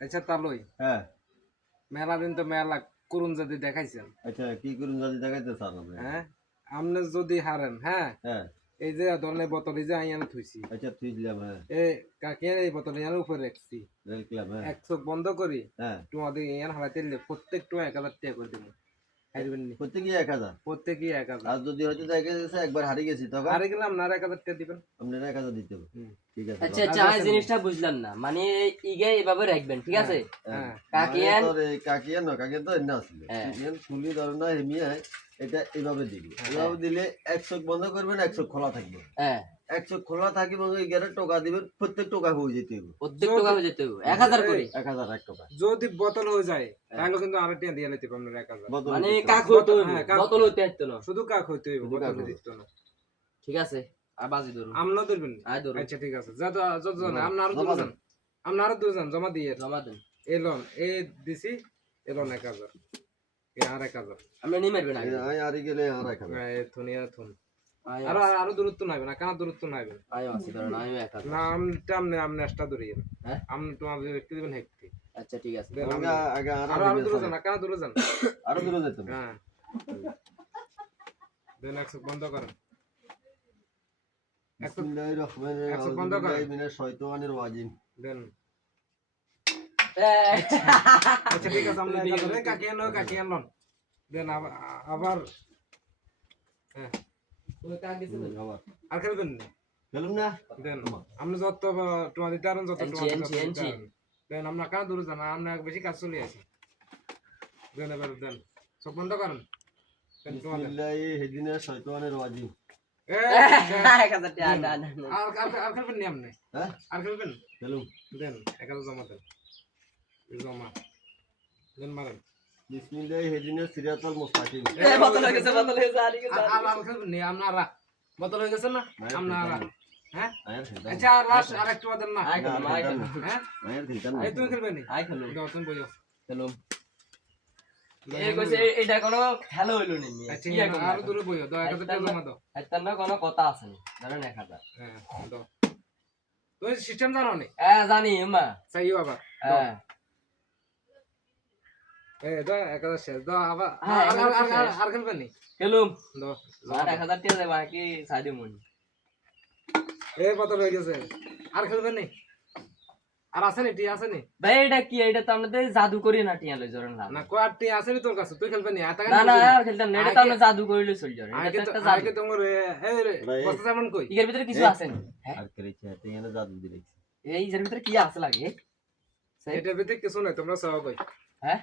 আচ্ছা তালই হ্যাঁ মেলা দিন তো মেলা করুন জাতি দেখাইছেন। আচ্ছা কি করুন যদি দেখাইতে চান আপনি? হ্যাঁ আপনি যদি হারেন, হ্যাঁ হ্যাঁ এই যে ধরনের বোতল এই যে আইয়ানে থুইছি, আচ্ছা থুইছিলাম। হ্যাঁ এ কাকে এই বোতল ইয়ার উপরে রাখছি, দেখলাম। হ্যাঁ এক চোখ বন্ধ করি হ্যাঁ তোমাদের ইয়ান হারাইতে প্রত্যেক টুয়া 1000 টাকা করে দেবো। হারবেন নি প্রত্যেকে 1000। প্রত্যেকই 1000। আর যদি হয়তো দেখা গেছে একবার হারিয়ে গেছি তখন হারে গেলাম না, আর 1000 টাকা দিবেন। আপনারা 1000 দিতে হবে। হুম। ঠিক আছে। আচ্ছা আচ্ছা আমি জিনিসটা বুঝলাম না, মানে ইগে এইভাবে রাখবেন, ঠিক আছে? হ্যাঁ কাকিয়ান কাকিয়ান না কাকিয়ান তো এনে আসলে কাকিয়ান ফুলি ধরো না হেমিয়া এটা এইভাবে দিবি। এইভাবে দিলে এক চোখ বন্ধ করবেন, এক চোখ খোলা থাকবে। হ্যাঁ এক চোখ খোলা থাকি মানে এগারো টাকা দিবেন, প্রত্যেক টাকা হয়ে যেতে হবে। প্রত্যেক টাকা হয়ে যেতে হবে 1000 করে। 1000 এক টাকা যদি বোতল হয়ে যায় তাহলে কিন্তু আর টাকা দিয়ে নিতে পারবেন 1000। বদল মানে দিতে হবে। কাক হইতে হ্যাঁ, হবে, কাক। বোতল হইতে হইতো না। শুধু কাক হইতে হইব, শুধু বোতল কাক হইব। দিত না। ঠিক আছে আর বাজি ধরুন। আমনা ধরবেন। আয় ধরুন, আচ্ছা ঠিক আছে, যত জন আপনি আরো জমা দুজন, আপনি আরো দুজন জমা দিয়ে জমা দেন। এলন এ দিছি, এলন 1000, এ আর 1000, আমরা নিয়ে মারবেন আগে। এই আরি গেলে আর 1000। এ থুনিয়া থুন আয় আরো আরো দূরত্ব নাইবে না, কানা দূরত্ব নাইবে আয় আছে ধরুন, আমি 1000। না। আমনে আমনে এক্সট্রা ধরিয়ে হ্যাঁ? আমনে তোমাদের ব্যক্তি দিবেন হেক্তি। আচ্ছা ঠিক আছে। দেন আগে আগে আরো আরো দূর যান, কানা দূর যান। আরো দূরে যেতে হবে। হ্যাঁ দেন এক চোখ বন্ধ করেন। বিসমিল্লাহির রহমানির রহিম। একশো বন্ধ করেন। আউযু মিনাশ শাইতানির রাজিম। দেন এই, আচ্ছা ঠিক আছে, আমরা কাকে আনলন দেন আবার। হ্যাঁ ওই কাক গেছে না? আবার আর খেলবেন না। গেলুম না। দেন আপনি যত তোমার দিতে আরেন, যত এনছি, এনছি, এনছি। দেন আমরা কানা দূরে যান, আমরা বেশি কাজ চলে আসি। দেন এবার দেন চোখ বন্ধ করেন। দেন তোমাদের বিসমিল্লাহি হিদিনা শাইতানির রাজিম। এ, 1000 টাকা না না না। আর খেলবেন নি আপনি? হ্যাঁ আর খেলবেন? গেলুম। দেন 1000 জমা দেন, জমা দেন মারেন। বিসমিল্লাহি হিদিনা সিরাতাল মুস্তাকিম। এই বোতল হয়ে গেছে, বোতল হয়ে গেছে, আর গেছে, আর আর খেলবেন নি আপনারা? বোতল হয়ে গেছে না আপনারা? হ্যাঁ আয়ার খেলতাম। আচ্ছা লাস্ট আর একটু দেন না। আয় খেলুন, আয় খেলুন, হ্যাঁ আয়ার খেলতাম না। এই তুমি খেলবেন নি? আয় খেলুন, দাও তুমি বইও। খেলুন। এই কইছে এটা কোনো খেলা হইলো নি মিয়া। আচ্ছা কি এখন আরো দূরে বইও, দাও 1000 টাকা জমা দাও। একটা না কোনো কথা আছে না, ধরেন 1000। হ্যাঁ দাও। তুমি সিস্টেম জানো নি? হ্যাঁ জানি মা। চাইও আবার। হ্যাঁ দাও 1000 শেষ দাও আবার। হ্যাঁ, আর খেলবেন নি? খেলুম। দাও। আর 1000 টাকা দেব বাকি সাইডে মনি। এই বোতল হয়ে গেছে, আর খেলবেন নি? আর আছে নি? টি আছে নি? ভাই এটা কি, এটা তো আমাদের জাদু করি না টিয়া লই জরন না। না কয় টি আছে নি তোর কাছে? তুই খেলবেন নি? না না আর খেলতাম না, এটা তো আমরা জাদু করিলে চল যাবে। আগে এটা তো তো একটা জাদু। আগে তোমার এই বস্তা সামান কই? ইগের ভিতরে কিছু আছে নি? হ্যাঁ আর করেছে এখানে জাদু দিয়েছে। এই ইগের ভিতরে কি আছে লাগে? এটার ভিতরে কিছু নাই, তোমরা সব কই। হ্যাঁ